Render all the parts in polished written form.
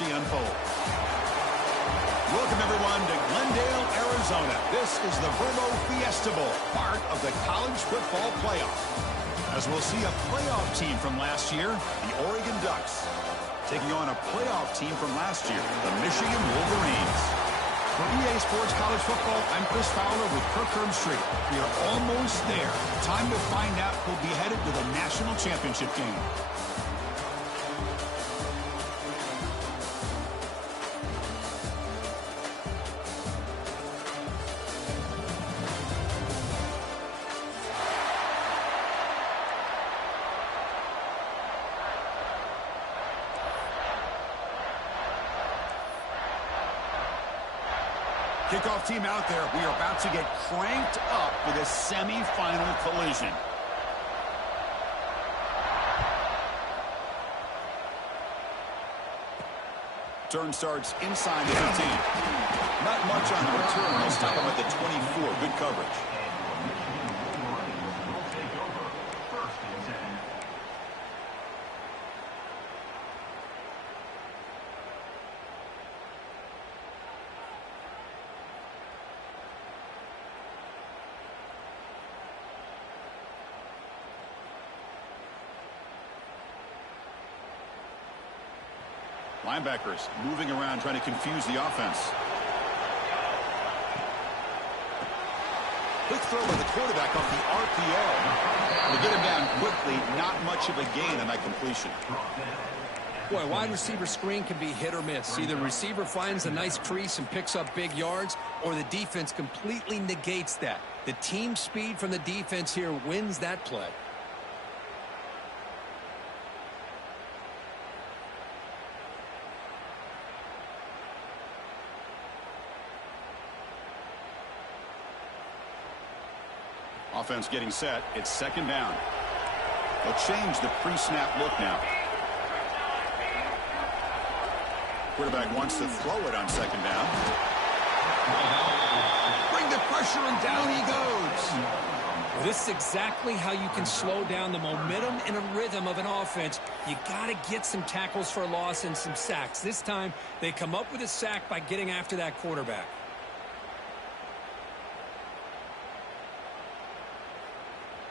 see unfold. Welcome, everyone, to Glendale, Arizona. This is the Verbo Fiesta Bowl, part of the college football playoff. As we'll see a playoff team from last year, the Oregon Ducks, taking on a playoff team from last year, the Michigan Wolverines. For EA Sports College Football, I'm Chris Fowler with Kirk Herbstreit. We are almost there. Time to find out who'll be headed to the national championship game. Kickoff team out there. We are about to get cranked up for this semifinal collision. Turn starts inside the 15. Not much on the return. They'll stop him at the 24. Good coverage. Linebackers moving around, trying to confuse the offense. Quick throw by the quarterback off the RPO. To get him down quickly, not much of a gain on that completion. Boy, wide receiver screen can be hit or miss. Either the receiver finds a nice crease and picks up big yards, or the defense completely negates that. The team speed from the defense here wins that play. Offense getting set. It's second down. They'll change the pre-snap look now. Quarterback wants to throw it on second down. Bring the pressure, and down he goes. Well, this is exactly how you can slow down the momentum and a rhythm of an offense. You got to get some tackles for a loss and some sacks. This time, they come up with a sack by getting after that quarterback.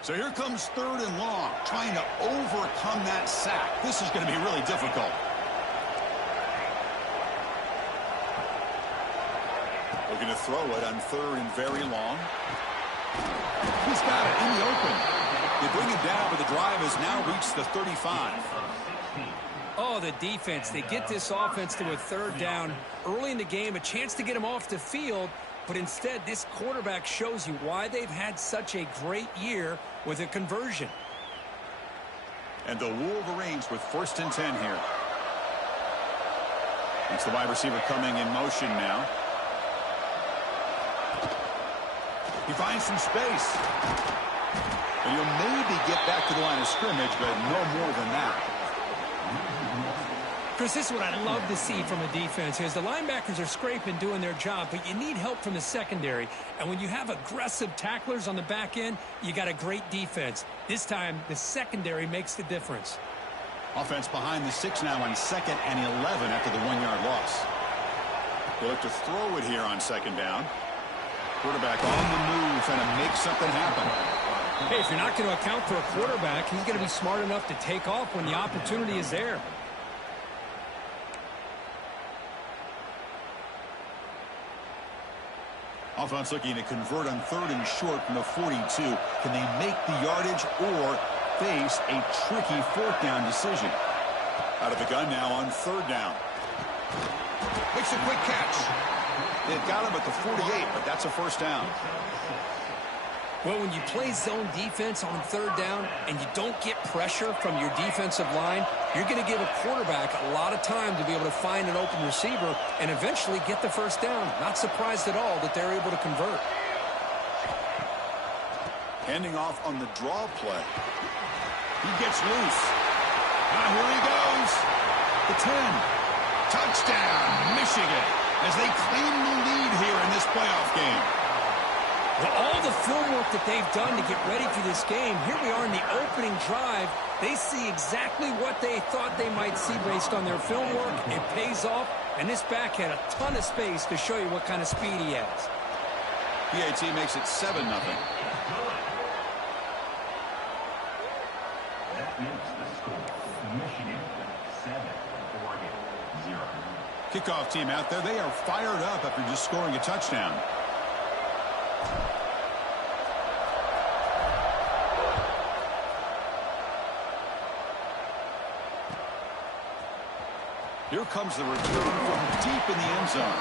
So here comes third and long, trying to overcome that sack. This is going to be really difficult. Looking to throw it on third and very long. He's got it in the open. They bring it down, but the drive has now reached the 35. Oh, the defense. They get this offense to a third down early in the game, a chance to get him off the field. But instead, this quarterback shows you why they've had such a great year with a conversion. And the Wolverines with first and 10 here. It's the wide receiver coming in motion now. He finds some space. And he'll maybe get back to the line of scrimmage, but no more than that. Chris, this is what I love to see from a defense is the linebackers are scraping, doing their job, but you need help from the secondary. And when you have aggressive tacklers on the back end, you got a great defense. This time, the secondary makes the difference. Offense behind the 6 now on 2nd and 11 after the 1-yard loss. They look to throw it here on second down. Quarterback on the move, trying to make something happen. Hey, if you're not going to account for a quarterback, he's going to be smart enough to take off when the opportunity is there. Offense looking to convert on third and short from the 42. Can they make the yardage or face a tricky fourth down decision? Out of the gun now on third down. Makes a quick catch. They've got him at the 48, but that's a first down. Well, when you play zone defense on third down and you don't get pressure from your defensive line, you're going to give a quarterback a lot of time to be able to find an open receiver and eventually get the first down. Not surprised at all that they're able to convert. Handing off on the draw play. He gets loose. Now here he goes. The 10. Touchdown, Michigan, as they claim the lead here in this playoff game. Well, all the film work that they've done to get ready for this game, here we are in the opening drive. They see exactly what they thought they might see based on their film work. It pays off, and this back had a ton of space to show you what kind of speed he has. PAT makes it 7-0. That makes the score Michigan 7, Oregon 0. Kickoff team out there. They are fired up after just scoring a touchdown. Here comes the return from deep in the end zone.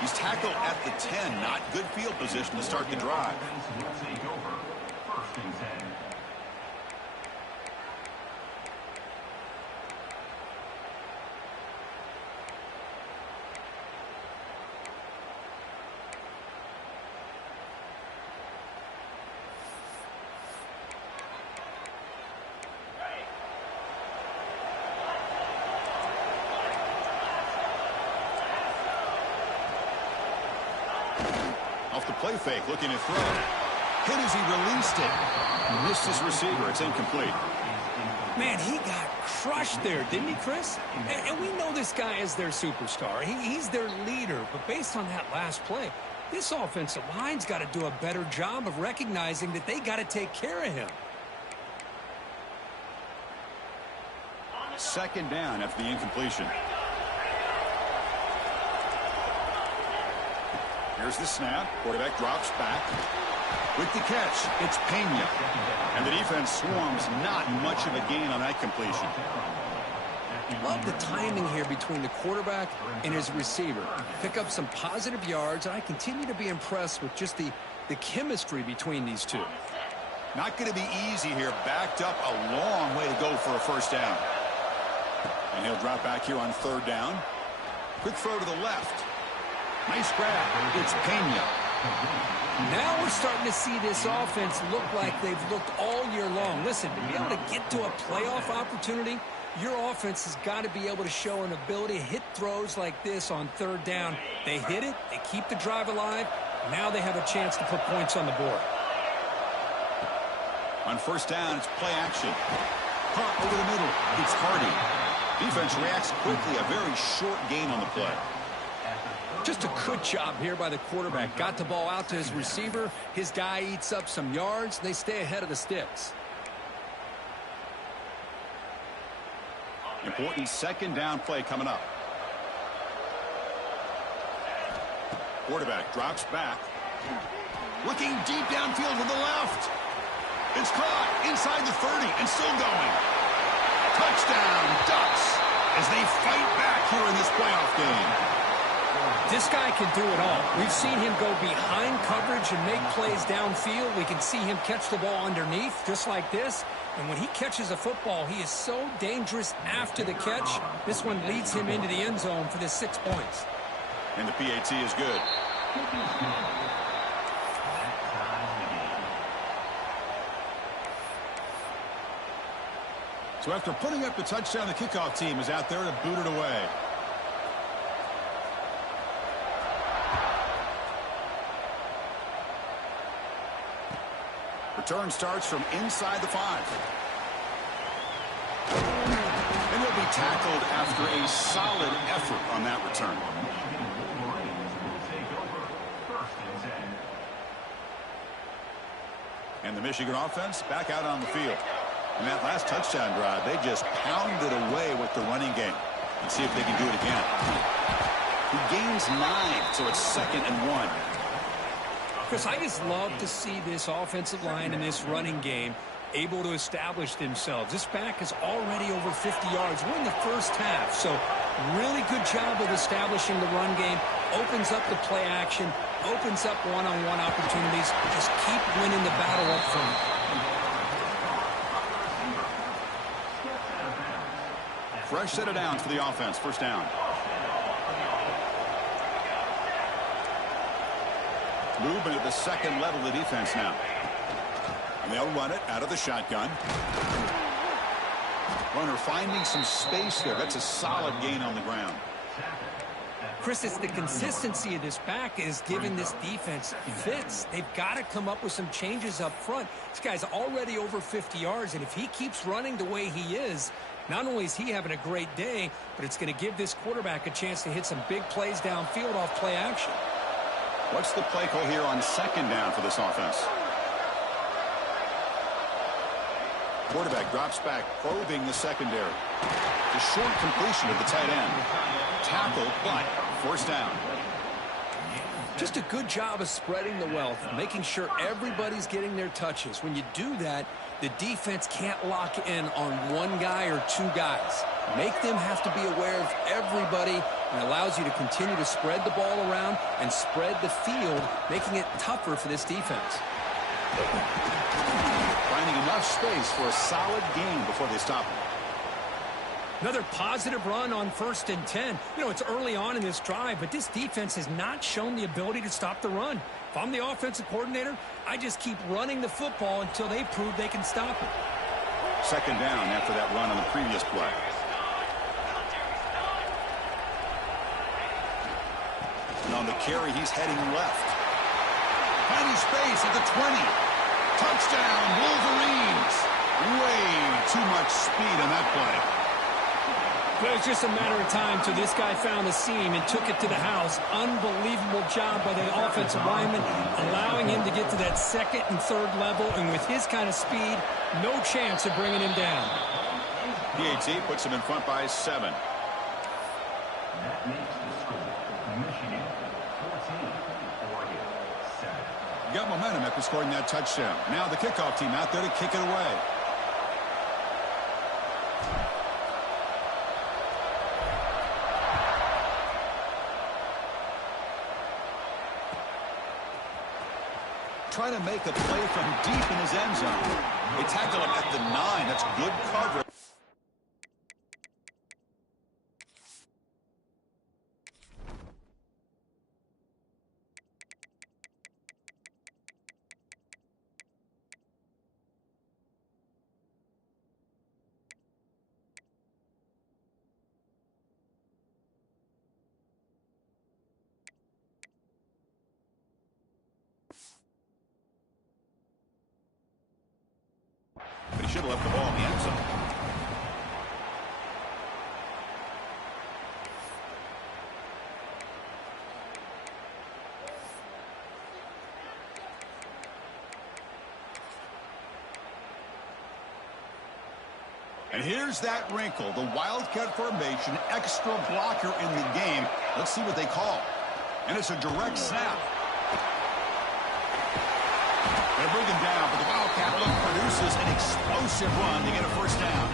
He's tackled at the 10. Not good field position to start the drive. Will take over 1st and 10. Off the play fake, looking to throw. Hit as he released it. Missed his receiver. It's incomplete. Man, he got crushed there, didn't he, Chris? And we know this guy is their superstar. He's their leader. But based on that last play, this offensive line's got to do a better job of recognizing that they got to take care of him. 2nd down after the incompletion. Here's the snap. Quarterback drops back. With the catch, it's Pena. And the defense swarms. Not much of a gain on that completion. Love the timing here between the quarterback and his receiver. Pick up some positive yards, and I continue to be impressed with just the chemistry between these two. Not going to be easy here. Backed up a long way to go for a 1st down. And he'll drop back here on 3rd down. Quick throw to the left. Nice grab. It's Pena. Now we're starting to see this offense look like they've looked all year long. Listen, to be able to get to a playoff opportunity, your offense has got to be able to show an ability to hit throws like this on 3rd down. They hit it. They keep the drive alive. Now they have a chance to put points on the board. On 1st down, it's play action. Caught over the middle. It's Hardy. Defense reacts quickly. A very short gain on the play. Just a good job here by the quarterback. Got the ball out to his receiver. His guy eats up some yards. They stay ahead of the sticks. Important 2nd down play coming up. Quarterback drops back. Looking deep downfield to the left. It's caught inside the 30 and still going. Touchdown, Ducks, as they fight back here in this playoff game. This guy can do it all. We've seen him go behind coverage and make plays downfield. We can see him catch the ball underneath just like this. And when he catches a football, he is so dangerous after the catch. This one leads him into the end zone for the 6 points. And the PAT is good. So after putting up the touchdown, the kickoff team is out there to boot it away. Return starts from inside the 5. And he'll be tackled after a solid effort on that return. And the Michigan offense back out on the field. In that last touchdown drive, they just pounded away with the running game. Let's see if they can do it again. He gains 9, so it's 2nd and 1. Chris, I just love to see this offensive line and this running game able to establish themselves. This back is already over 50 yards. We're in the 1st half, so really good job of establishing the run game. Opens up the play action, opens up one-on-one opportunities. Just keep winning the battle up front. Fresh set of downs for the offense. 1st down. Movement at the 2nd level of the defense now. And they'll run it out of the shotgun. Runner finding some space there. That's a solid gain on the ground. Chris, it's the consistency of this back is giving this defense fits. They've got to come up with some changes up front. This guy's already over 50 yards, and if he keeps running the way he is, not only is he having a great day, but it's going to give this quarterback a chance to hit some big plays downfield off play action. What's the play call here on second down for this offense? Quarterback drops back, probing the secondary. The short completion of the tight end. Tackle, but first down. Just a good job of spreading the wealth, making sure everybody's getting their touches. When you do that, the defense can't lock in on one guy or two guys. Make them have to be aware of everybody, and allows you to continue to spread the ball around and spread the field, making it tougher for this defense. Finding enough space for a solid gain before they stop him. Another positive run on 1st and 10. You know, it's early on in this drive, but this defense has not shown the ability to stop the run. If I'm the offensive coordinator, I just keep running the football until they prove they can stop it. Second down after that run on the previous play. And on the carry, he's heading left. Finding space at the 20. Touchdown, Wolverines. Way too much speed on that play. But it was just a matter of time till this guy found the seam and took it to the house. Unbelievable job by the offensive lineman, allowing him to get to that second and third level. And with his kind of speed, no chance of bringing him down. PAT puts him in front by 7. That makes the score Michigan 14, Oregon 7. Got momentum after scoring that touchdown. Now the kickoff team out there to kick it away. Trying to make a play from deep in his end zone. They tackle him at the 9. That's good coverage. But he should have left the ball in the end zone. And here's that wrinkle, the Wildcat formation, extra blocker in the game. Let's see what they call. And it's a direct snap. They're bringing down, but the Wildcat look produces an explosive run to get a first down.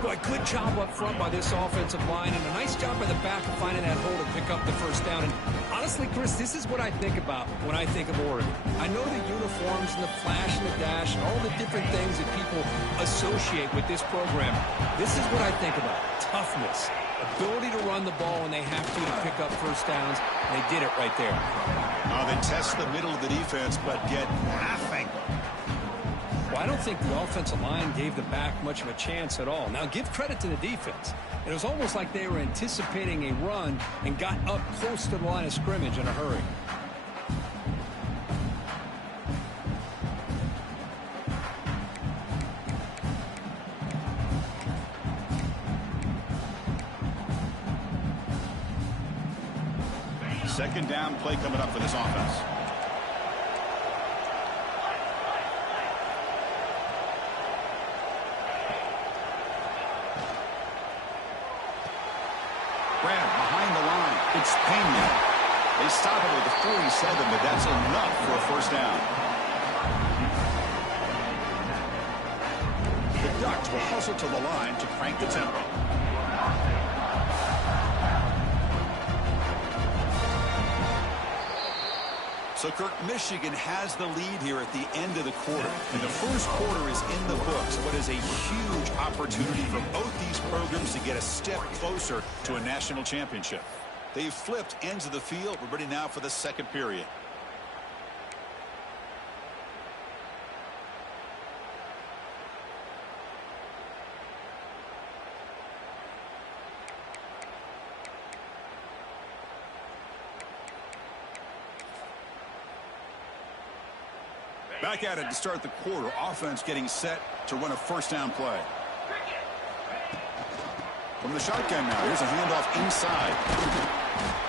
Boy, good job up front by this offensive line, and a nice job by the back of finding that hole to pick up the first down. And honestly, Chris, this is what I think about when I think of Oregon. I know the uniforms and the flash and the dash and all the different things that people associate with this program. This is what I think about. Toughness. Ability to run the ball when they have to pick up first downs. And they did it right there. Oh, they test the middle of the defense, but get nothing. Well, I don't think the offensive line gave the back much of a chance at all. Now, give credit to the defense. It was almost like they were anticipating a run and got up close to the line of scrimmage in a hurry. Second down play coming up for this offense. Grab behind the line. It's Pena. They stop it with the 47, but that's enough for a first down. The Ducks will hustle to the line to crank the tempo. So, Kirk, Michigan has the lead here at the end of the quarter. And the first quarter is in the books. What is a huge opportunity for both these programs to get a step closer to a national championship. They've flipped ends of the field. We're ready now for the second period. Back at it to start the quarter. Offense getting set to run a first down play. From the shotgun now, here's a handoff inside.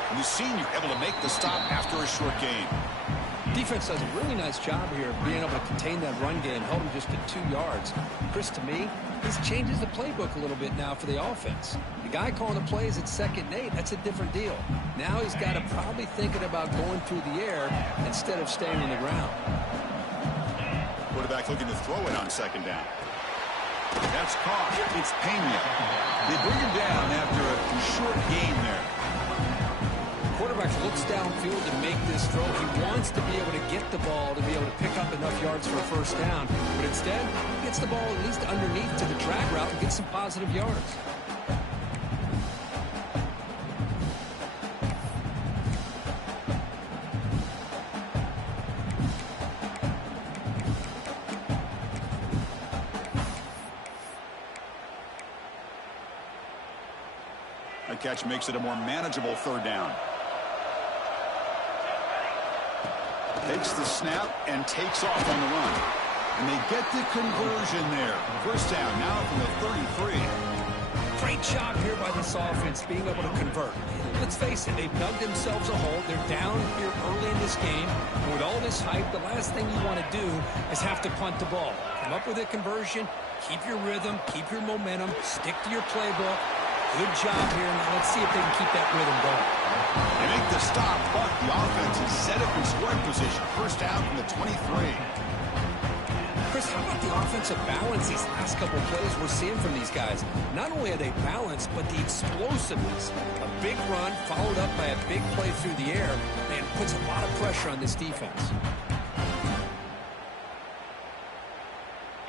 And the senior able to make the stop after a short gain. Defense does a really nice job here of being able to contain that run game, held him just to 2 yards. Chris, to me, this changes the playbook a little bit now for the offense. The guy calling the plays at 2nd and 8, that's a different deal. Now he's got to probably thinking about going through the air instead of staying on the ground. Quarterback looking to throw it on 2nd down. That's caught. It's Pena. They bring him down after a short gain there. Quarterback looks downfield to make this throw. He wants to be able to get the ball to be able to pick up enough yards for a first down. But instead, he gets the ball at least underneath to the drag route and gets some positive yards. That catch makes it a more manageable 3rd down. Takes the snap and takes off on the run. And they get the conversion there. First down now from the 33. Great job here by this offense being able to convert. Let's face it, they've dug themselves a hole. They're down here early in this game. And with all this hype, the last thing you want to do is have to punt the ball. Come up with a conversion, keep your rhythm, keep your momentum, stick to your playbook. Good job here. Now let's see if they can keep that rhythm going. They make the stop, but the offense is set up in scoring position. First down from the 23. Chris, how about the offensive balance these last couple of plays we're seeing from these guys? Not only are they balanced, but the explosiveness. A big run followed up by a big play through the air, man, puts a lot of pressure on this defense.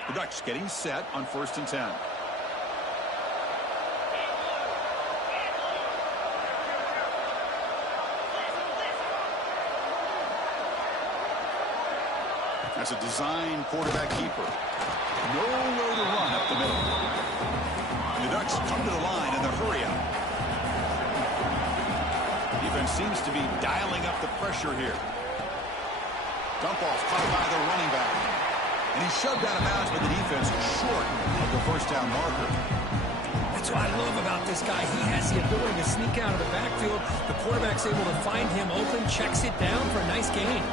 The Ducks getting set on 1st and 10. That's a design quarterback keeper. Nowhere to run up the middle. The Ducks come to the line in the hurry up. Defense seems to be dialing up the pressure here. Dump off caught by the running back. And he's shoved out of bounds, but the defense is short of the first down marker. That's what I love about this guy. He has the ability to sneak out of the backfield. The quarterback's able to find him open, checks it down for a nice gain.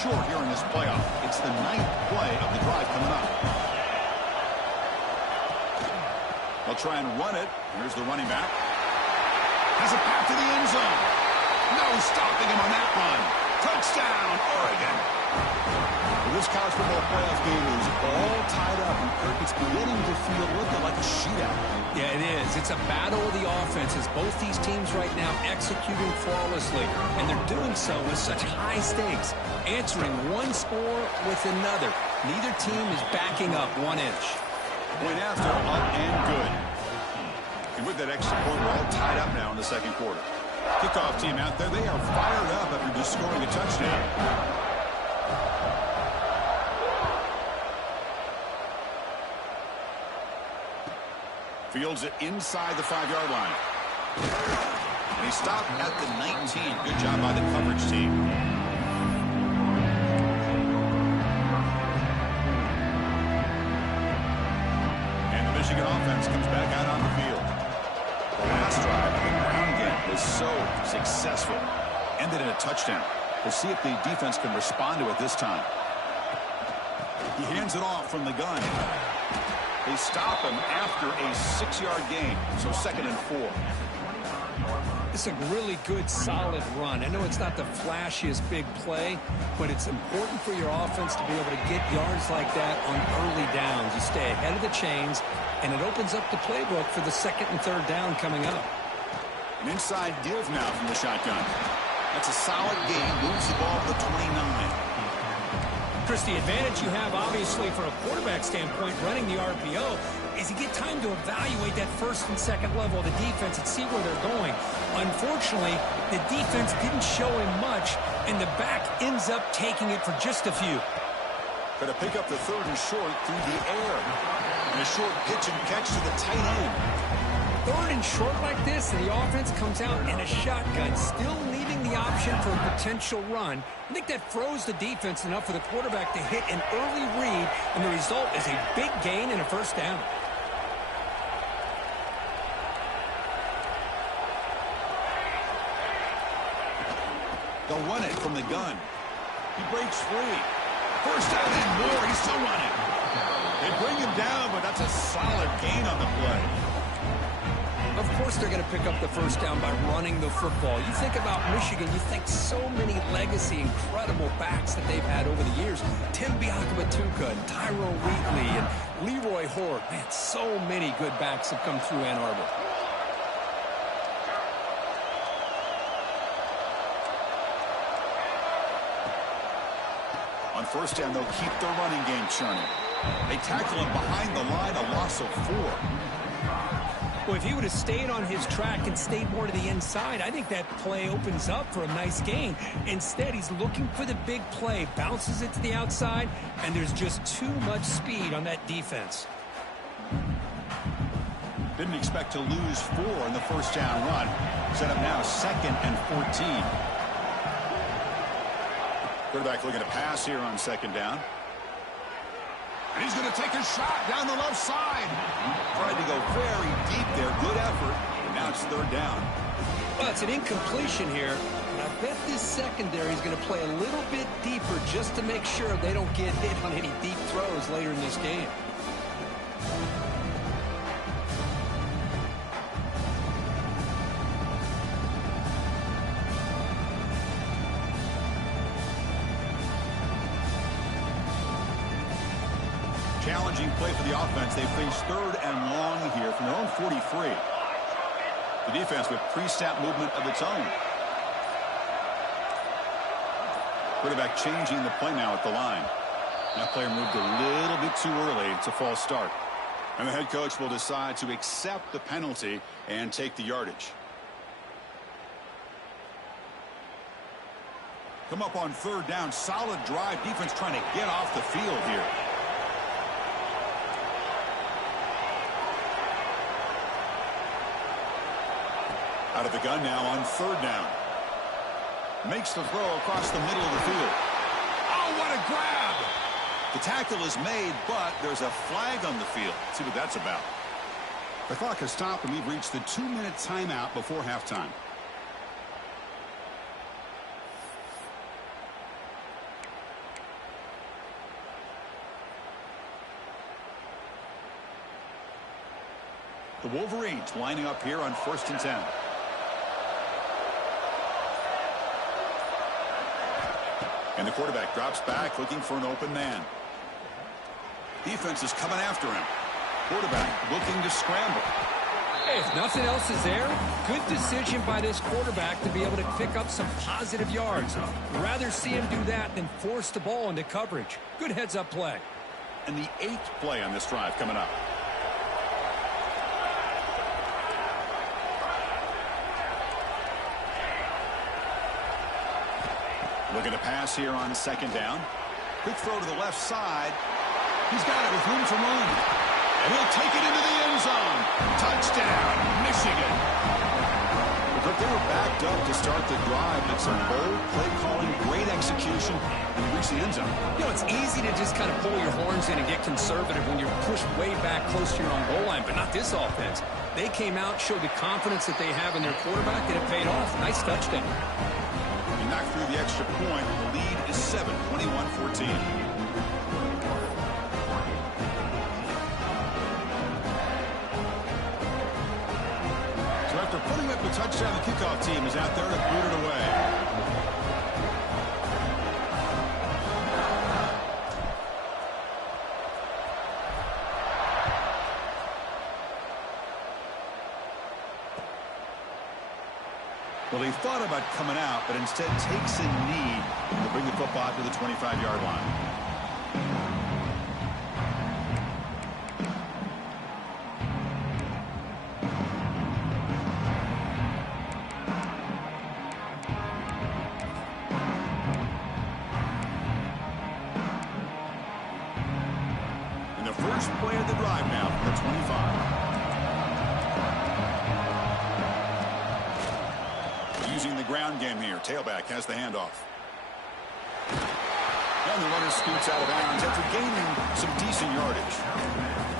Short here in this playoff. It's the 9th play of the drive coming up. They'll try and run it. Here's the running back. Has a path to the end zone. No stopping him on that run. Touchdown, Oregon. Well, this college football playoff game is all tied up, and Kirk, it's beginning to feel a little bit like a shootout. Yeah, it is. It's a battle of the offenses. Both these teams right now executing flawlessly, and they're doing so with such high stakes, answering one score with another. Neither team is backing up 1 inch. Point after, up and good. And with that extra point, we're all tied up now in the 2nd quarter. Kickoff team out there, they are fired up after just scoring a touchdown. Fields it inside the 5-yard line. And he stopped at the 19. Good job by the coverage team. And the Michigan offense comes back out on the field. The last drive of the ground game was so successful. Ended in a touchdown. We'll see if the defense can respond to it this time. He hands it off from the gun. They stop him after a 6-yard gain, so 2nd and 4. It's a really good, solid run. I know it's not the flashiest big play, but it's important for your offense to be able to get yards like that on early downs. You stay ahead of the chains, and it opens up the playbook for the 2nd and 3rd down coming up. An inside give now from the shotgun. That's a solid gain. Moves the ball to the 29. Chris, the advantage you have, obviously, from a quarterback standpoint, running the RPO, is you get time to evaluate that 1st and 2nd level of the defense and see where they're going. Unfortunately, the defense didn't show him much, and the back ends up taking it for just a few. Going to pick up the 3rd and short through the air. And a short pitch and catch to the tight end. Third and short like this, and the offense comes out in a shotgun, still leaving the option for a potential run. I think that froze the defense enough for the quarterback to hit an early read, and the result is a big gain and a first down. They'll run it from the gun. He breaks free. First down and more. He's still running. They bring him down, but that's a solid gain on the play. Of course they're going to pick up the first down by running the football. You think about Michigan, you think so many legacy, incredible backs that they've had over the years. Tim Biakabatuka, and Tyrone Wheatley, and Leroy Horde. Man, so many good backs have come through Ann Arbor. On first down, they'll keep their running game churning. They tackle him behind the line, a loss of 4. Well, if he would have stayed on his track and stayed more to the inside, I think that play opens up for a nice gain. Instead, he's looking for the big play, bounces it to the outside, and there's just too much speed on that defense. Didn't expect to lose 4 in the first down run. Set up now 2nd and 14. Quarterback looking to pass here on 2nd down. And he's going to take a shot down the left side. Tried to go very deep there. Good effort. And now it's 3rd down. Well, it's an incompletion here. And I bet this secondary is going to play a little bit deeper just to make sure they don't get hit on any deep throws later in this game. Challenging play for the offense. They face 3rd and long here from their own 43. The defense with pre-snap movement of its own. Quarterback changing the play now at the line. That player moved a little bit too early. It's a false start. And the head coach will decide to accept the penalty and take the yardage. Come up on 3rd down. Solid drive. Defense trying to get off the field here. Out of the gun now on 3rd down. Makes the throw across the middle of the field. Oh, what a grab! The tackle is made, but there's a flag on the field. Let's see what that's about. The clock has stopped, and we've reached the 2-minute timeout before halftime. The Wolverines lining up here on 1st and 10. And the quarterback drops back looking for an open man. Defense is coming after him. Quarterback looking to scramble. Hey, if nothing else is there, good decision by this quarterback to be able to pick up some positive yards. Rather see him do that than force the ball into coverage. Good heads-up play. And the 8th play on this drive coming up. Looking to pass here on 2nd down. Quick throw to the left side. He's got it with room to run. And he'll take it into the end zone. Touchdown, Michigan. But they were backed up to start the drive. It's some bold play calling, great execution, and they reach the end zone. You know, it's easy to just kind of pull your horns in and get conservative when you're pushed way back close to your own goal line, but not this offense. They came out, showed the confidence that they have in their quarterback, and it paid off. Nice touchdown. Knocked through the extra point. The lead is 7, 21-14. So after putting up the touchdown, the kickoff team is out there to boot it away. Well, he thought about coming out, but instead takes a knee to bring the football to the 25-yard line. And the first play of the drive now from the 25. Using the ground game here. Tailback has the handoff. And the runner scoots out of bounds after gaining some decent yardage.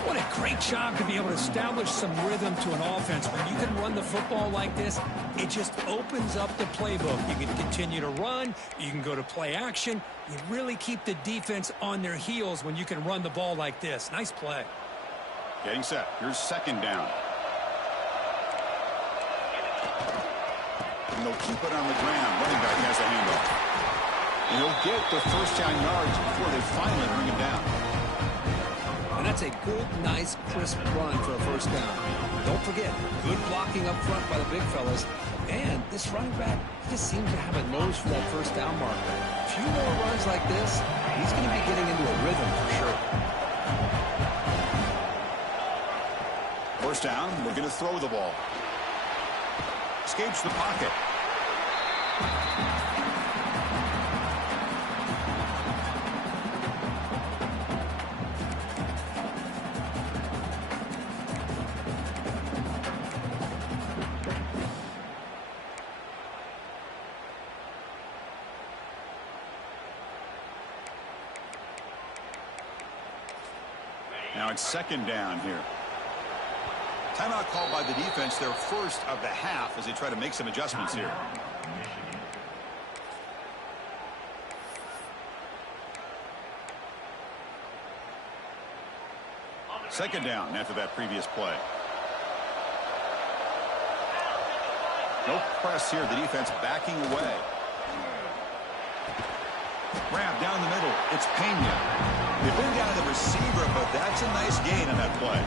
What a great job to be able to establish some rhythm to an offense. When you can run the football like this, it just opens up the playbook. You can continue to run. You can go to play action. You really keep the defense on their heels when you can run the ball like this. Nice play. Getting set. Here's second down. And they'll keep it on the ground. Running back has the handoff. And he'll get the first down yards before they finally bring him down. And that's a good, nice, crisp run for a first down. Don't forget, good blocking up front by the big fellas. And this running back just seems to have a nose for that first down marker. A few more runs like this, he's going to be getting into a rhythm for sure. First down, looking to throw the ball. Escapes the pocket. Now it's second down here. Timeout called by the defense, their first of the half, as they try to make some adjustments here. Second down after that previous play. No press here. The defense backing away. Grab down the middle. It's Pena. They bring down the receiver, but that's a nice gain on that play.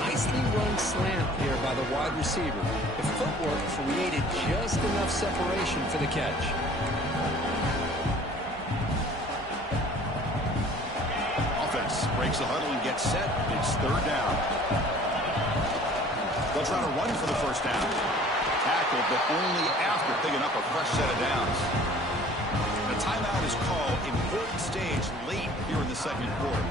Nicely run slant here by the wide receiver. The footwork created just enough separation for the catch. Offense breaks the huddle and gets set. It's third down. They'll try to run for the first down. Tackled, but only after picking up a fresh set of downs. The timeout is called. Important stage late here in the second quarter.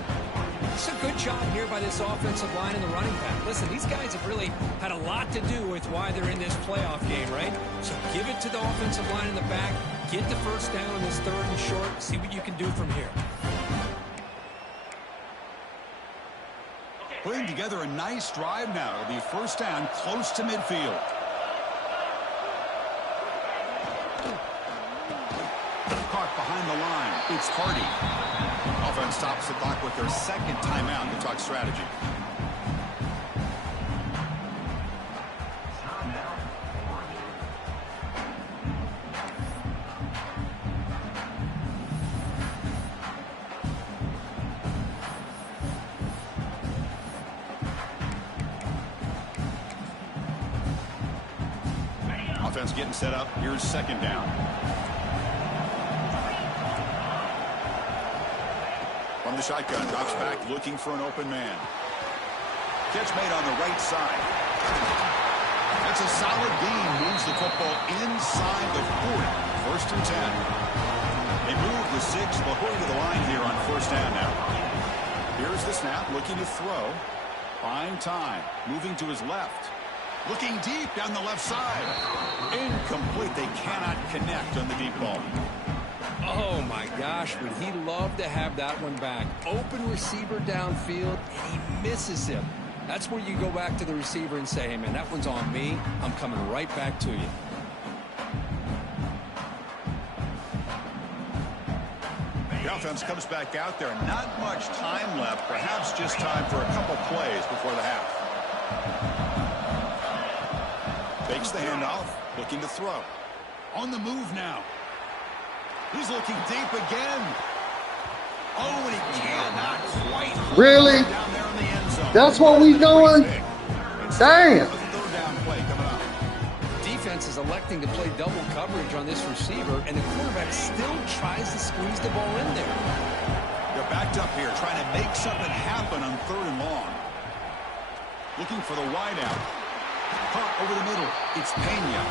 It's a good job here by this offensive line and the running back. Listen, these guys have really had a lot to do with why they're in this playoff game, right? So give it to the offensive line in the back. Get the first down in this third and short. See what you can do from here. Putting together a nice drive now. It'll be first down close to midfield. Caught behind the line. It's Hardy. Offense stops the clock with their second timeout to talk strategy. Offense getting set up. Here's second down. From the shotgun, drops back, looking for an open man. Catch made on the right side. That's a solid gain. Moves the football inside the 40. First and 10. They move the 6. They'll go to the line here on first down now. Here's the snap, looking to throw. Fine time. Moving to his left. Looking deep down the left side. Incomplete. They cannot connect on the deep ball. Oh, my gosh, would he love to have that one back. Open receiver downfield, and he misses him. That's where you go back to the receiver and say, hey, man, that one's on me. I'm coming right back to you. The offense comes back out there. Not much time left. Perhaps just time for a couple plays before the half. Fakes the handoff, looking to throw. On the move now. He's looking deep again. Oh, and he cannot quite. Really? Down there in the end zone. That's what we doing? Damn. Third down play coming up. Defense is electing to play double coverage on this receiver, and the quarterback still tries to squeeze the ball in there. They're backed up here, trying to make something happen on third and long. Looking for the wide out. Caught over the middle. It's Pena.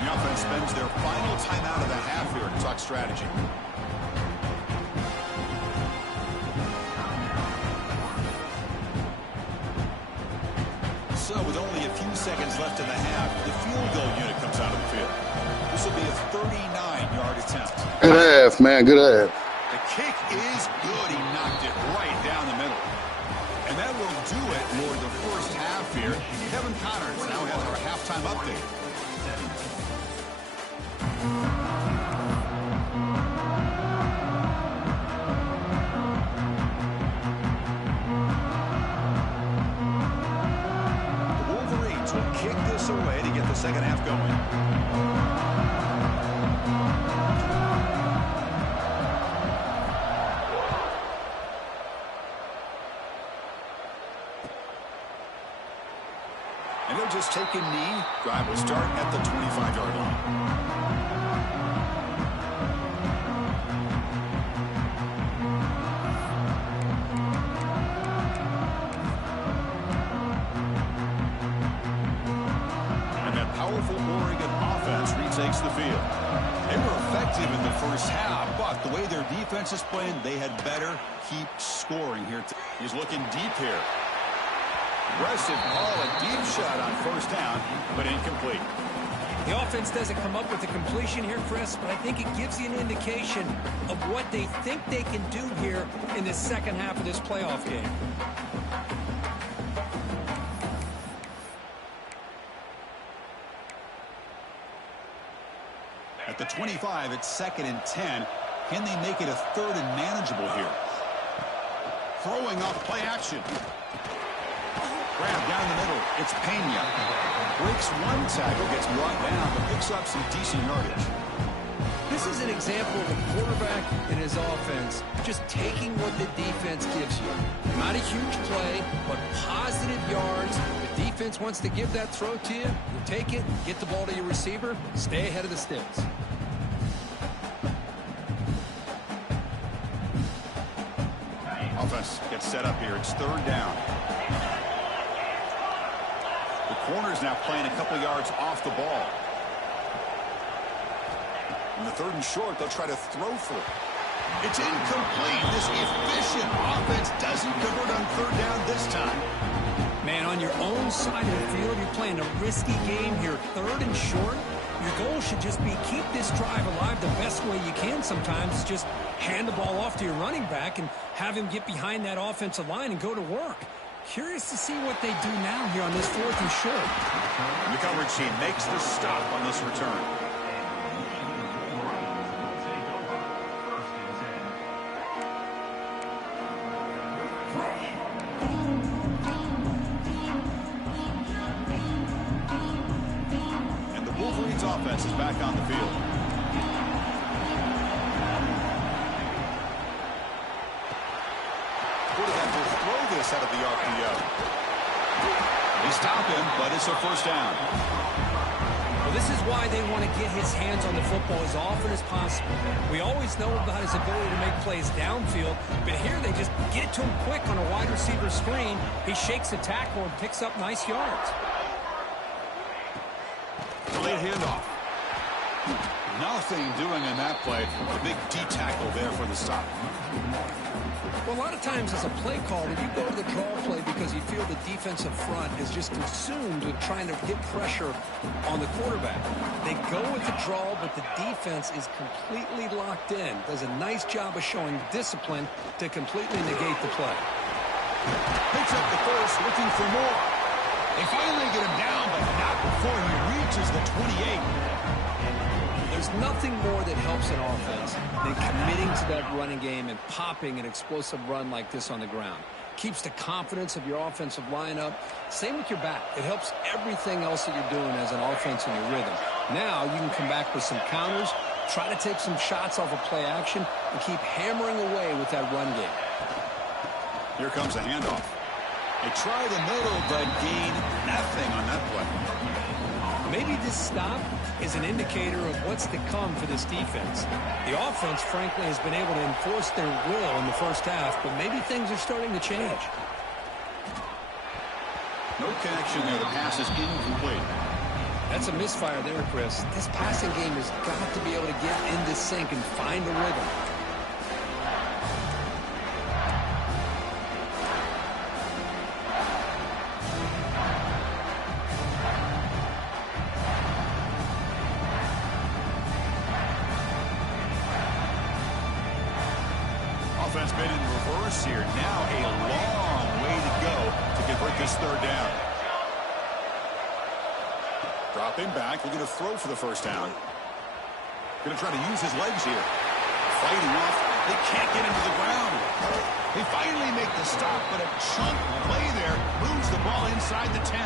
The offense spends their final timeout of the half here to talk strategy. So with only a few seconds left in the half, the field goal unit comes out of the field. This will be a 39-yard attempt. Good half, man. Good half. The kick is good. He knocked it right down the middle. And that will do it for the first half here. Kevin Connors now has our halftime update. The Wolverines will kick this away to get the second half going. And they'll just take a knee. Drive will start at the 25-yard line. And that powerful Oregon offense retakes the field. They were effective in the first half, but the way their defense is playing, they had better keep scoring here. He's looking deep here. Aggressive ball, a deep shot on first down, but incomplete. The offense doesn't come up with a completion here, Chris, but I think it gives you an indication of what they think they can do here in the second half of this playoff game. At the 25, it's 2nd and 10. Can they make it a 3rd and manageable here? Throwing off play action. Grab down the middle. It's Pena. Breaks one tackle, gets brought down, but picks up some decent yardage. This is an example of a quarterback and his offense just taking what the defense gives you. Not a huge play, but positive yards. The defense wants to give that throw to you. You take it, get the ball to your receiver, stay ahead of the sticks. Offense gets set up here. It's 3rd down. The corner's now playing a couple yards off the ball. In the 3rd and short, they'll try to throw for it. It's incomplete. This efficient offense doesn't convert on 3rd down this time. Man, on your own side of the field, you're playing a risky game here. 3rd and short. Your goal should just be keep this drive alive the best way you can sometimes. Just hand the ball off to your running back and have him get behind that offensive line and go to work. Curious to see what they do now here on this 4th and short. The coverage team makes the stop on this return. And the Wolverines offense is back on the field. Quarterback will throw this out of the RPO. They stop him, but it's a 1st down. Well, this is why they want to get his hands on the football as often as possible. We always know about his ability to make plays downfield, but here they just get it to him quick on a wide receiver screen. He shakes the tackle and picks up nice yards. Late handoff. Nothing doing in that play. A big D tackle there for the stop. Well, a lot of times as a play caller, you go to the draw play because you feel the defensive front is just consumed with trying to get pressure on the quarterback. They go with the draw, but the defense is completely locked in. Does a nice job of showing discipline to completely negate the play. Picks up the first, looking for more. They finally get him down, but not before he reaches the 28. There's nothing more that helps an offense than committing to that running game and popping an explosive run like this on the ground. Keeps the confidence of your offensive lineup. Same with your back. It helps everything else that you're doing as an offense in your rhythm. Now you can come back with some counters, try to take some shots off of play action, and keep hammering away with that run game. Here comes a handoff. They try the middle, but gain nothing on that play. Maybe this stop is an indicator of what's to come for this defense. The offense, frankly, has been able to enforce their will in the first half, but maybe things are starting to change. No connection there. The pass is incomplete. That's a misfire there, Chris. This passing game has got to be able to get into sync and find a rhythm. Offense made in reverse here. Now a long way to go to convert this third down. Dropping back, looking to throw for the first down. Going to try to use his legs here. Fighting off. They can't get him to the ground. They finally make the stop, but a chunk play there moves the ball inside the 10.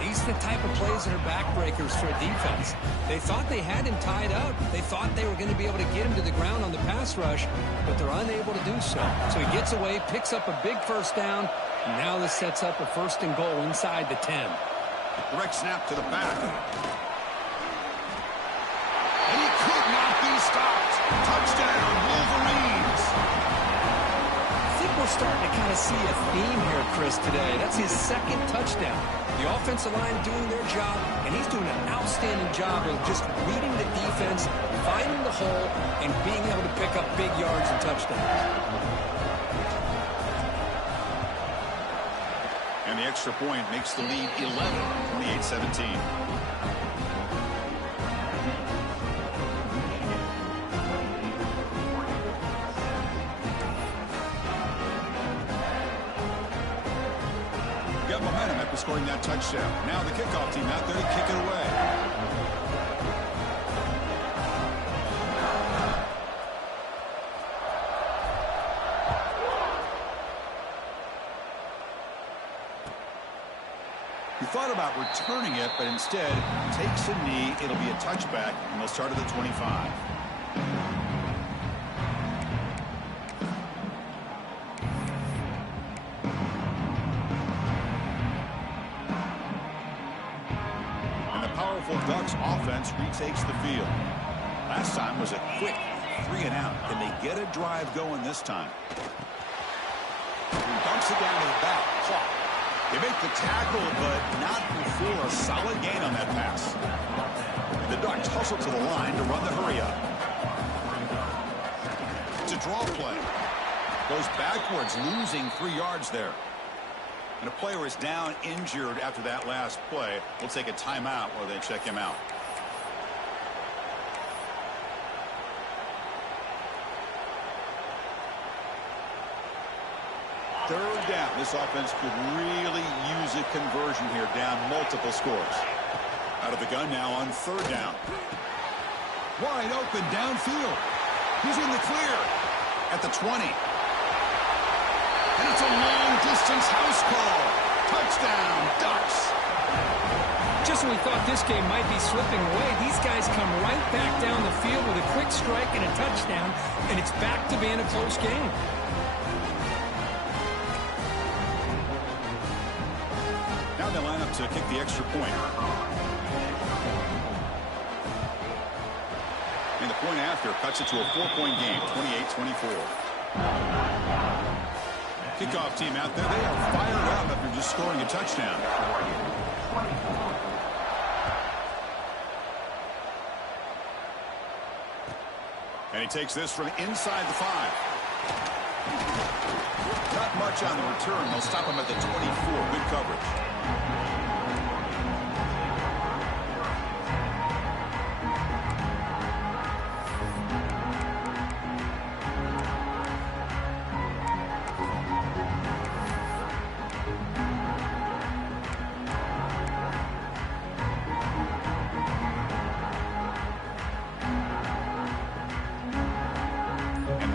These are the type of plays that are backbreakers for a defense. They thought they had him tied up. They thought they were going to be able to get him to the ground on the pass rush, but they're unable to do so. So he gets away, picks up a big first down, and now this sets up a 1st and goal inside the 10. Direct snap to the back. And he could not be stopped. Touchdown, Wolverines. I think we're starting to kind of see a theme here, Chris, today. That's his 2nd touchdown. The offensive line doing their job, and he's doing an outstanding job of just reading the defense, finding the hole, and being able to pick up big yards and touchdowns. And the extra point makes the lead 11, 28-17. Got momentum after scoring that touchdown. Now the kickoff team out there to kick it away. He thought about returning it, but instead takes a knee. It'll be a touchback, and they'll start at the 25. Ducks offense retakes the field. Last time was a quick 3-and-out. Can they get a drive going this time? He dumps it down to the back. Caught. They make the tackle, but not before a solid gain on that pass. The Ducks hustle to the line to run the hurry up. It's a draw play. Goes backwards, losing 3 yards there. And a player is down injured after that last play. We'll take a timeout while they check him out. Third down. This offense could really use a conversion here, down multiple scores. Out of the gun now on 3rd down. Wide open downfield. He's in the clear at the 20. And it's a long-distance house call. Touchdown, Ducks. Just when we thought this game might be slipping away, these guys come right back down the field with a quick strike and a touchdown, and it's back to being a close game. Now they line up to kick the extra point. And the point after cuts it to a 4-point game, 28-24. Kickoff team out there, they are fired up after just scoring a touchdown. And he takes this from inside the 5. Not much on the return. They'll stop him at the 24. Good coverage.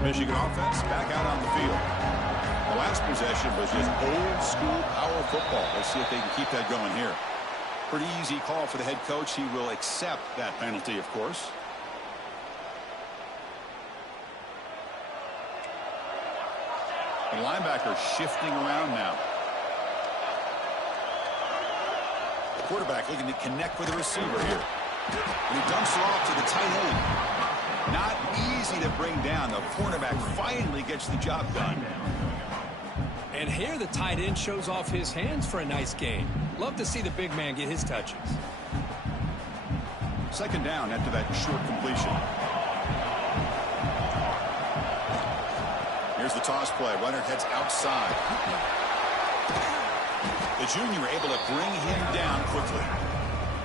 Michigan offense back out on the field. The last possession was just old school power football. Let's see if they can keep that going here. Pretty easy call for the head coach. He will accept that penalty, of course. The linebacker shifting around now. The quarterback looking to connect with the receiver here. And he dumps it off to the tight end. Not easy to bring down. The cornerback finally gets the job done. And here the tight end shows off his hands for a nice gain. Love to see the big man get his touches. 2nd down after that short completion. Here's the toss play. Runner heads outside. The junior able to bring him down quickly.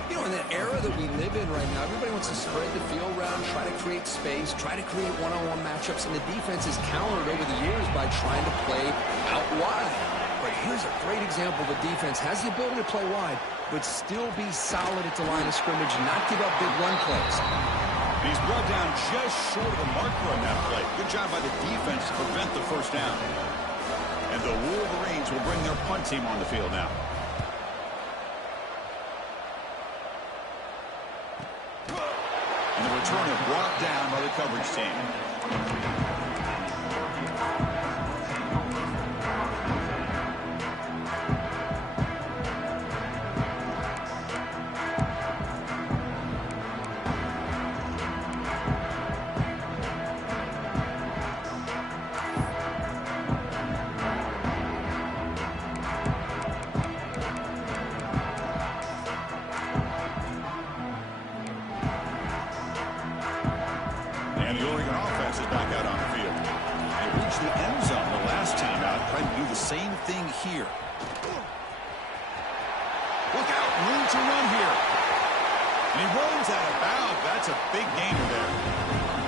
You know, in that era that we live in right now, everybody wants to spread the field around, try to create space, try to create one-on-one matchups, and the defense is countered over the years by trying to play out wide. But here's a great example of a defense has the ability to play wide, but still be solid at the line of scrimmage and not give up big run plays. He's brought down just short of the marker on that play. Good job by the defense to prevent the first down. And the Wolverines will bring their punt team on the field now. And the returner brought down by the coverage team. And the Oregon offense is back out on the field. They reached the end zone the last time out, trying to do the same thing here. Look out, room to run here. And he runs out of bounds. That's a big gainer there.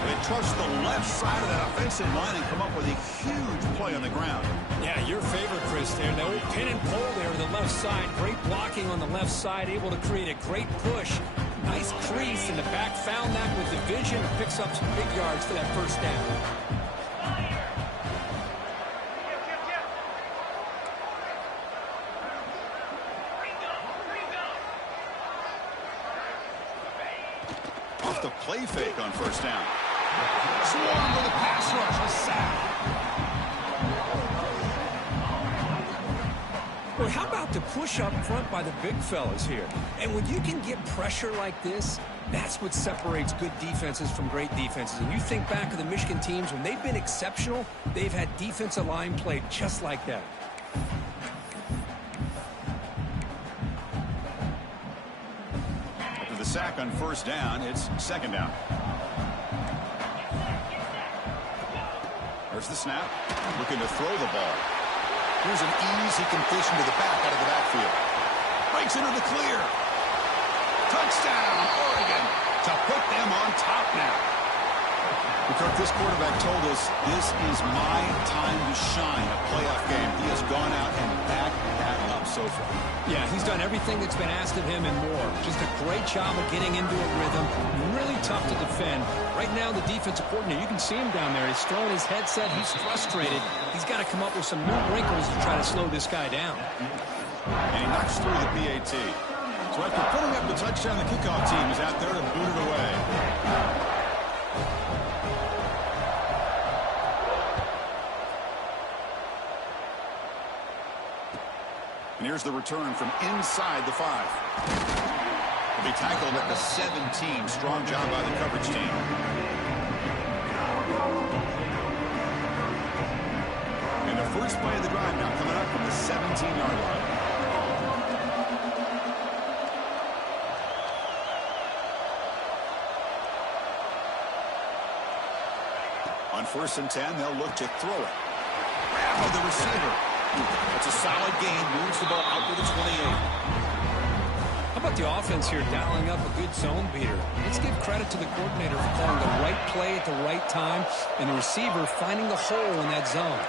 They trust the left side of that offensive line and come up with a huge play on the ground. Yeah, your favorite, Chris, there. The old pin and pull there on the left side. Great blocking on the left side, able to create a great push. Nice crease, and the back found that with the vision and picks up some big yards for that first down. Off the play fake on first down. Swarm with a pass rush, a sack. Well, how about the push up front by the big fellas here? And when you can get pressure like this, that's what separates good defenses from great defenses. And you think back to the Michigan teams, when they've been exceptional, they've had defensive line play just like that. After the sack on first down, it's second down. There's the snap. Looking to throw the ball. Here's an easy completion to the back out of the backfield. Breaks into the clear. Touchdown, Oregon, to put them on top now. Kirk, this quarterback told us this is my time to shine, a playoff game. He has gone out and backed that up so far. Yeah, he's done everything that's been asked of him and more. Just a great job of getting into a rhythm. Really tough to defend. Right now, the defensive coordinator, you can see him down there. He's throwing his headset. He's frustrated. He's got to come up with some new wrinkles to try to slow this guy down. And he knocks through the PAT. So after putting up the touchdown, the kickoff team is out there to boot it away. And here's the return from inside the 5. Will be tackled at the 17. Strong job by the coverage team. And the first play of the drive now coming up from the 17-yard line. On 1st and 10, they'll look to throw it. Grab of the receiver. That's a solid gain. Moves the ball out to the 28. How about the offense here dialing up a good zone beater? Let's give credit to the coordinator for calling the right play at the right time and the receiver finding the hole in that zone.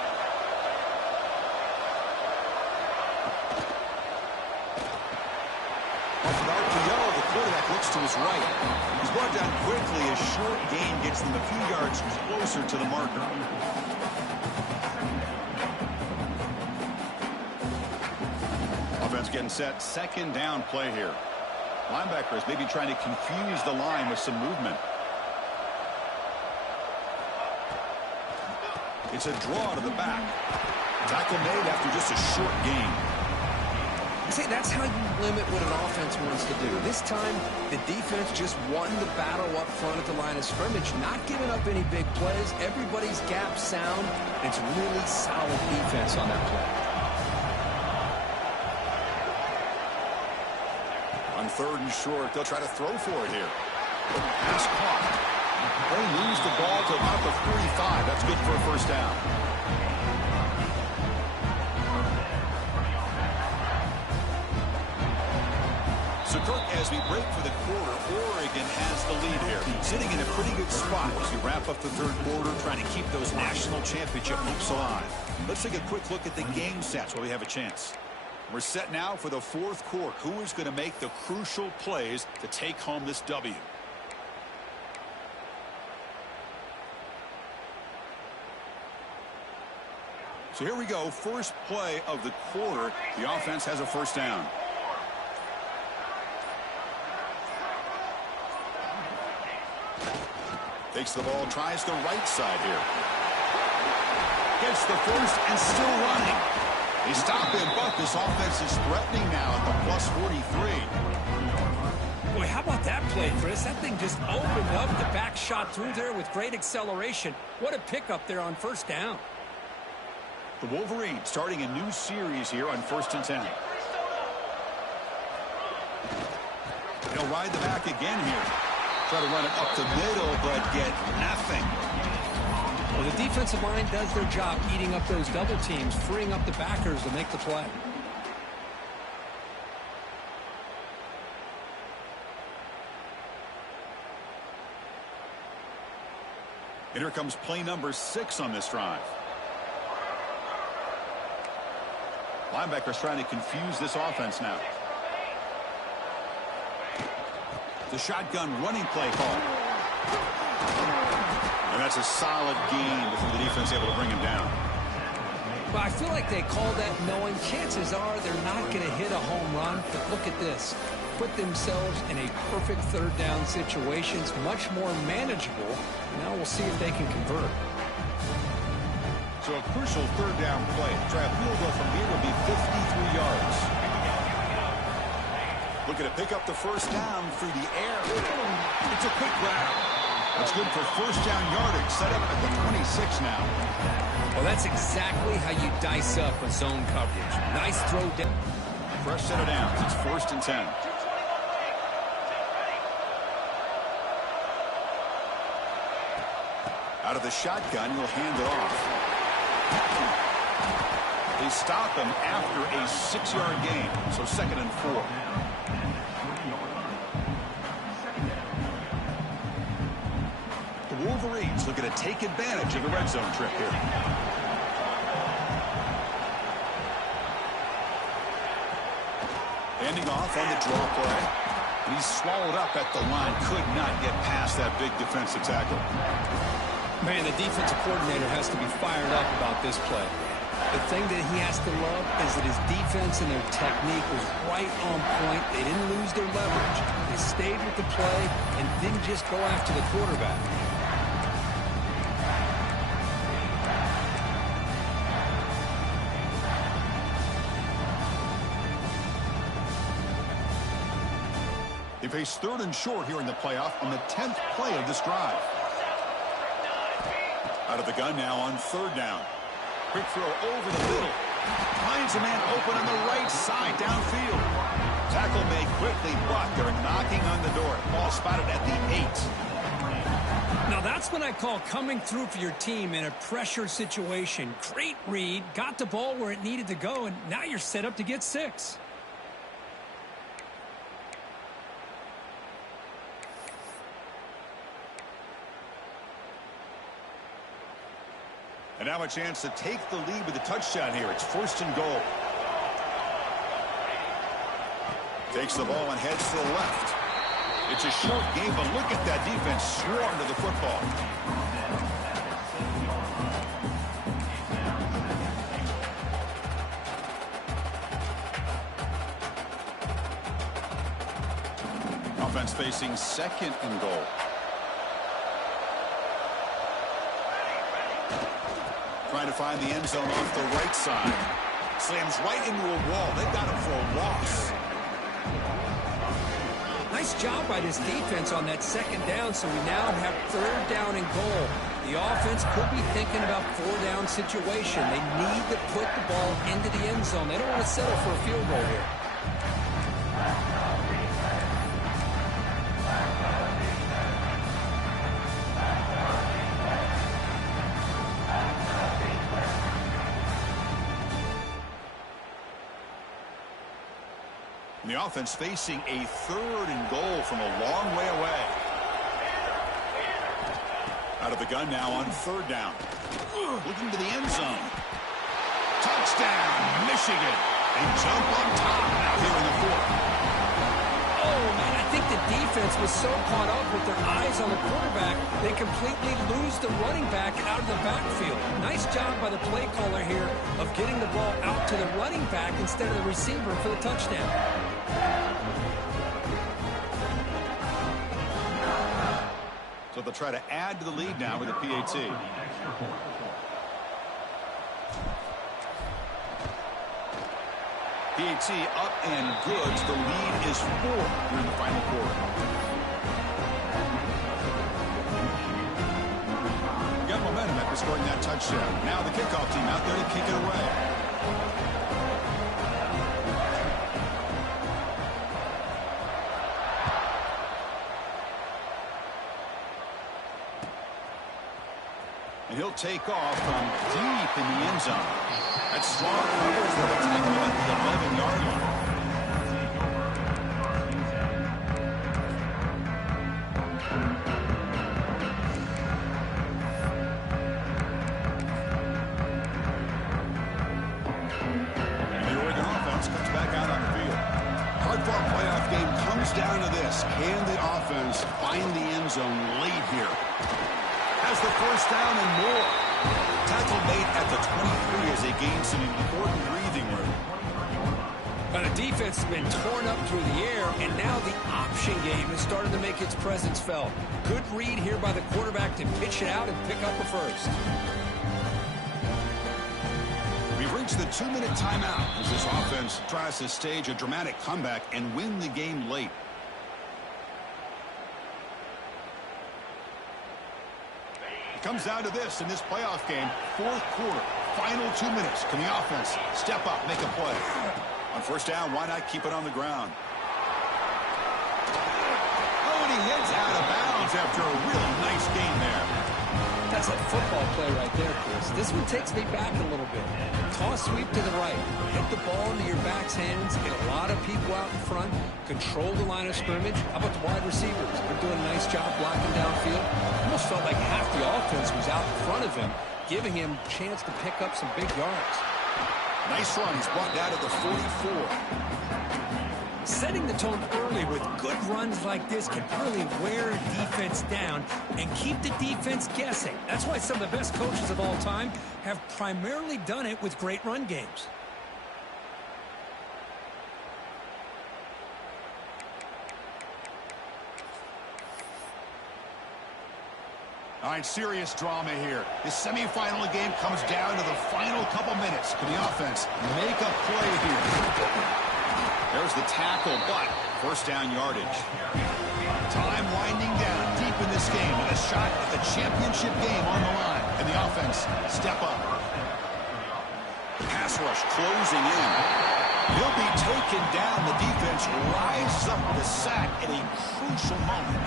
Off an RPO, the quarterback looks to his right. He's brought down quickly. A short gain gets them a few yards closer to the marker. Offense getting set. Second down play here. Linebackers maybe trying to confuse the line with some movement. It's a draw to the back. Tackle made after just a short gain. See, that's how you limit what an offense wants to do. This time, the defense just won the battle up front at the line of scrimmage, not giving up any big plays. Everybody's gap sound. It's really solid defense on that play. On 3rd and short, they'll try to throw for it here. Pass caught. They lose the ball to about the 45. That's good for a first down. So, Kirk, as we break for the quarter, Oregon has the lead here. Sitting in a pretty good spot as we wrap up the third quarter, trying to keep those national championship hopes alive. Let's take a quick look at the game stats while we have a chance. We're set now for the fourth quarter. Who is going to make the crucial plays to take home this W? So here we go. First play of the quarter. The offense has a first down. Takes the ball, tries the right side here. Gets the first and still running. They stop him, but this offense is threatening now at the plus 43. Boy, how about that play, Chris? That thing just opened up. The back shot through there with great acceleration. What a pickup there on first down. The Wolverines starting a new series here on 1st and 10. They'll ride the back again here. Try to run it up the middle, but get nothing. Well, the defensive line does their job eating up those double teams, freeing up the backers to make the play. And here comes play number 6 on this drive. Linebackers trying to confuse this offense now. The shotgun running play call. And that's a solid gain before the defense able to bring him down. Well, I feel like they call that knowing chances are they're not going to hit a home run. But look at this. Put themselves in a perfect third down situation. It's much more manageable. Now we'll see if they can convert. So a crucial third down play. Try a field goal from here would be 53 yards. Looking to pick up the first down through the air. It's a quick grab. That's good for first down yardage. Set up at the 26 now. Well, that's exactly how you dice up a zone coverage. Nice throw down. Fresh set of downs. It's 1st and 10. Out of the shotgun, he'll hand it off. They stop him after a 6-yard gain. So 2nd and 4. The Wolverines looking to take advantage of the red zone trip here. Handing off on the draw play. And he's swallowed up at the line. Could not get past that big defensive tackle. Man, the defensive coordinator has to be fired up about this play. The thing that he has to love is that his defense and their technique was right on point. They didn't lose their leverage. They stayed with the play and didn't just go after the quarterback. They face 3rd and short here in the playoff on the 10th play of this drive. Out of the gun now on 3rd down. Quick throw over the middle. Finds a man open on the right side downfield. Tackle made quickly, but they're knocking on the door. Ball spotted at the 8. Now that's what I call coming through for your team in a pressure situation. Great read, got the ball where it needed to go, and now you're set up to get 6. And now a chance to take the lead with a touchdown here. It's 1st and goal. Takes the ball and heads to the left. It's a short game, but look at that defense swarm to the football. Offense facing 2nd and goal. Trying to find the end zone off the right side. Slams right into a wall. They got him for a loss. Nice job by this defense on that 2nd down, so we now have 3rd down and goal. The offense could be thinking about 4-down situation. They need to put the ball into the end zone. They don't want to settle for a field goal here. And the offense facing a 3rd and goal from a long way away. Out of the gun now on 3rd down. Looking to the end zone. Touchdown, Michigan. They jump on top now here in the 4th. Oh, man, I think the defense was so caught up with their eyes on the quarterback, they completely lose the running back out of the backfield. Nice job by the play caller here of getting the ball out to the running back instead of the receiver for the touchdown. So they'll try to add to the lead now with a PAT. PAT up and good. The lead is 4 here in the final quarter. Got momentum after scoring that touchdown. Now the kickoff team out there to kick it away. And he'll take off from deep in the end zone. That's strong coverage that will take him at the 11-yard line. And the Oregon offense comes back out on the field. Hard-fought playoff game comes down to this. Can the offense find the end zone late here? Has the 1st down and more. Tackle made at the 23 as they gain some important breathing room. But the defense has been torn up through the air, and now the option game has started to make its presence felt. Good read here by the quarterback to pitch it out and pick up a 1st. We've reached the 2-minute timeout as this offense tries to stage a dramatic comeback and win the game late. Comes down to this in this playoff game. 4th quarter, final 2 minutes. Can the offense step up, make a play? On 1st down, why not keep it on the ground? Oh, and he hits out of bounds after a really nice gain there. That's a football play right there, Chris. This one takes me back a little bit. Toss sweep to the right. Hit the ball into your back's hands. Get a lot of people out in front. Control the line of scrimmage. How about the wide receivers? They're doing a nice job blocking downfield. Almost felt like half the offense was out in front of him, giving him a chance to pick up some big yards. Nice run. He's brought down to the 44. Setting the tone early with good runs like this can really wear a defense down and keep the defense guessing. That's why some of the best coaches of all time have primarily done it with great run games. All right, serious drama here. This semifinal game comes down to the final couple minutes. Can the offense make a play here? There's the tackle, but 1st down yardage. Time winding down deep in this game with a shot at the championship game on the line. And the offense step up. Pass rush closing in. He'll be taken down. The defense rises up the sack at a crucial moment.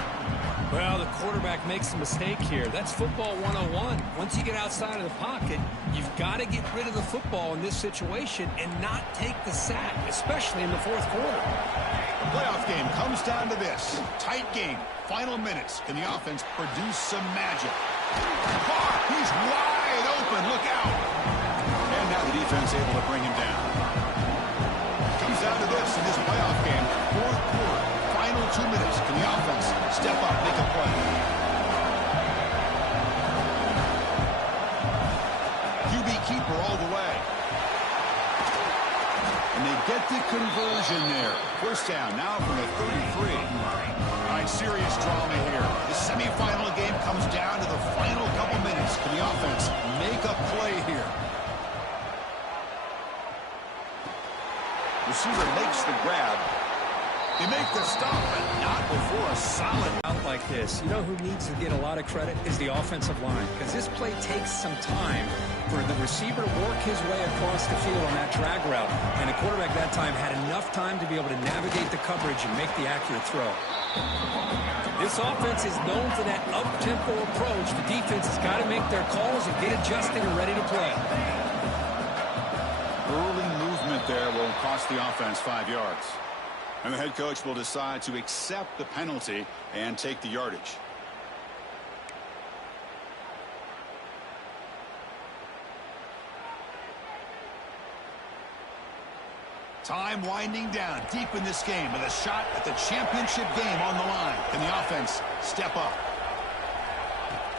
Well, the quarterback makes a mistake here. That's football 101. Once you get outside of the pocket, you've got to get rid of the football in this situation and not take the sack, especially in the 4th quarter. The playoff game comes down to this. Tight game. Final minutes. Can the offense produce some magic? He's wide open. Look out. And now the defense able to bring him down. Comes down to this in this playoff game. 4th quarter. Final 2 minutes. Can the offense step up, make a play? QB keeper all the way. And they get the conversion there. 1st down now from the 33. All right, serious drama here. The semifinal game comes down to the final couple minutes. Can the offense make a play here? Receiver makes the grab. They make the stop, but not before a solid out like this. You know who needs to get a lot of credit is the offensive line, because this play takes some time for the receiver to work his way across the field on that drag route, and the quarterback that time had enough time to be able to navigate the coverage and make the accurate throw. This offense is known for that up-tempo approach. The defense has got to make their calls and get adjusted and ready to play. Early movement there will cost the offense 5 yards. And the head coach will decide to accept the penalty and take the yardage. Time winding down deep in this game with a shot at the championship game on the line. Can the offense step up?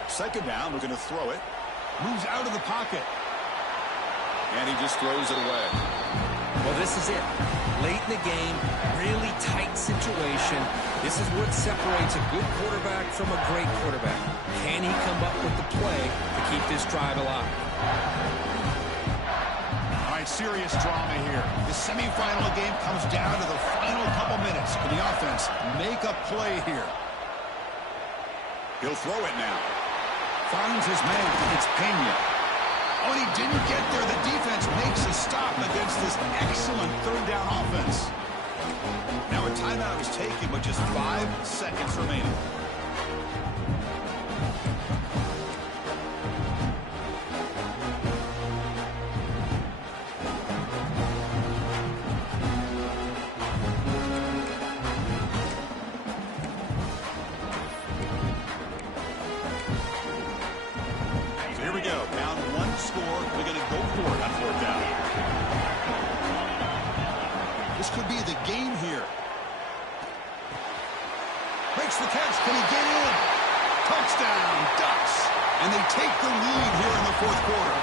Second down, we're going to throw it. Moves out of the pocket. And he just throws it away. Well, this is it. Late in the game, really tight situation. This is what separates a good quarterback from a great quarterback. Can he come up with the play to keep this drive alive? Serious drama here. The semifinal game comes down to the final couple minutes. Can the offense make a play here? He'll throw it now. Finds his man. It's Pena. Oh, and he didn't get there. The defense makes a stop against this excellent third down offense. Now a timeout is taken with just 5 seconds remaining. This could be the game here. Makes the catch. Can he get in? Touchdown, Ducks. And they take the lead here in the fourth quarter.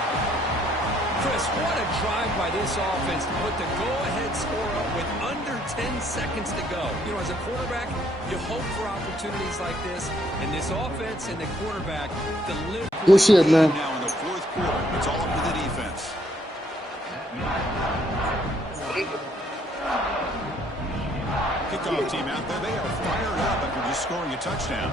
Chris, what a drive by this offense to put the go-ahead score up with under 10 seconds to go. You know, as a quarterback, you hope for opportunities like this, and this offense and the quarterback deliver. Good shit, man. Now in the fourth quarter, it's all up to the defense. Kickoff team out there. They are fired up after just scoring a touchdown.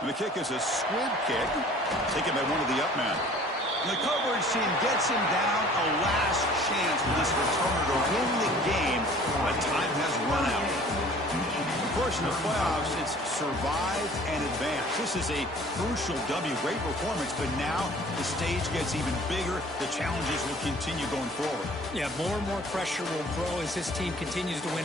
And the kick is a squib kick, taken by one of the up men. And the coverage team gets him down a last chance for this returner to win the game, but time has run out. Of course, in the playoffs, it's survive and advance. This is a crucial W. Great performance, but now the stage gets even bigger. The challenges will continue going forward. Yeah, more and more pressure will grow as this team continues to win.